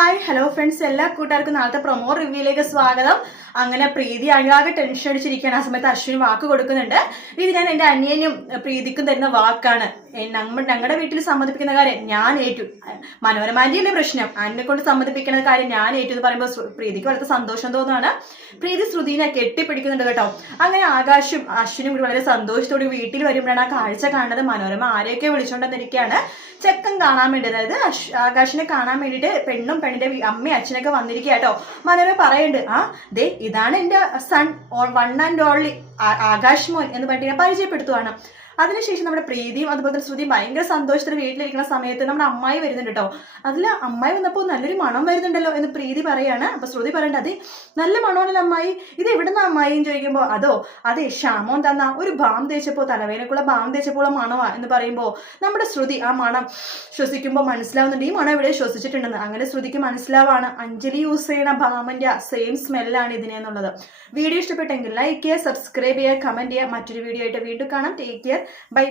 Hi hello friends. എല്ലാ കൂട്ടുകാർക്കും നാളത്തെ പ്രൊമോ റിവ്യൂയിലേക്ക് സ്വാഗതം. അങ്ങനെ പ്രീതി ആകെ ടെൻഷൻ അടിച്ചിരിക്കുകയാണ്. ആ സമയത്ത് അശ്വിന് വാക്ക് കൊടുക്കുന്നുണ്ട്. ഇത് ഞാൻ എന്റെ അനിയനും പ്രീതിക്കും തരുന്ന വാക്കാണ്. ഞങ്ങളുടെ വീട്ടിൽ സമ്മതിപ്പിക്കുന്ന കാര്യം ഞാൻ ഏറ്റു. മനോരമാന്റിയല്ലേ പ്രശ്നം? അന്നെ കൊണ്ട് സമ്മതിപ്പിക്കുന്ന കാര്യം ഞാൻ ഏറ്റു എന്ന് പറയുമ്പോൾ പ്രീതിക്ക് വളരെ സന്തോഷം തോന്നുകയാണ് പ്രീതി ശ്രുതിനെ കെട്ടിപ്പിടിക്കുന്നുണ്ട് കേട്ടോ. അങ്ങനെ ആകാശും അശ്വിനും കൂടി വളരെ സന്തോഷത്തോടെ വീട്ടിൽ വരുമ്പോഴാണ് ആ കാഴ്ച കാണുന്നത്. മനോരമ ആരെയൊക്കെ വിളിച്ചുകൊണ്ടെന്നിരിക്കുകയാണ് ചെക്കൻ കാണാൻ വേണ്ടി അതായത് ആകാശിനെ കാണാൻ വേണ്ടിയിട്ട് പെണ്ണും പെണ്ണിന്റെ വി- അമ്മയും അച്ഛനൊക്കെ വന്നിരിക്കുക കേട്ടോ മനോരമ പറയുന്നുണ്ട് ആ ദേ ഇതാണ് എന്റെ son one and only Akash മോൻ എന്ന് പറഞ്ഞിട്ട് പരിചയപ്പെടുത്തുവാണ്. അതിനുശേഷം നമ്മുടെ പ്രീതിയും അതുപോലെ തന്നെ ശ്രുതിയും ഭയങ്കര സന്തോഷത്തിൽ വീട്ടിലിരിക്കുന്ന സമയത്ത് നമ്മുടെ അമ്മായി വരുന്നുണ്ട് കേട്ടോ അതിൽ അമ്മായി വന്നപ്പോൾ നല്ലൊരു മണം വരുന്നുണ്ടല്ലോ എന്ന് പ്രീതി പറയാണ്. അപ്പൊ ശ്രുതി പറയേണ്ടത് അതെ നല്ല മണമാണല്ലോ അമ്മായി. ഇത് എവിടുന്ന അമ്മായിന്ന് ചോദിക്കുമ്പോൾ അതോ അതെ ക്ഷാമം തന്ന ഒരു ബാം തേച്ചപ്പോൾ തലവേനക്കുള്ള ബാം തേച്ചപ്പോൾ മണമാ. എന്ന് പറയുമ്പോൾ നമ്മുടെ ശ്രുതി ആ മണം ശ്വസിക്കുമ്പോൾ മനസ്സിലാവുന്നുണ്ട്. ഈ മണം എവിടെ ശ്വസിച്ചിട്ടുണ്ടെന്ന്. അങ്ങനെ ശ്രുതിക്ക് മനസ്സിലാവാണ്. അഞ്ജലി യൂസ് ചെയ്യണ ബാമിന്റെ സെയിം സ്മെല്ലാണ് ഇതിനെന്നുള്ളത് വീഡിയോ ഇഷ്ടപ്പെട്ടെങ്കിൽ ലൈക്ക് ചെയ്യുക സബ്സ്ക്രൈബ് ചെയ്യുക കമന്റ് ചെയ്യുക. മറ്റൊരു വീഡിയോ ആയിട്ട് വീണ്ടും കാണാം. Take care bye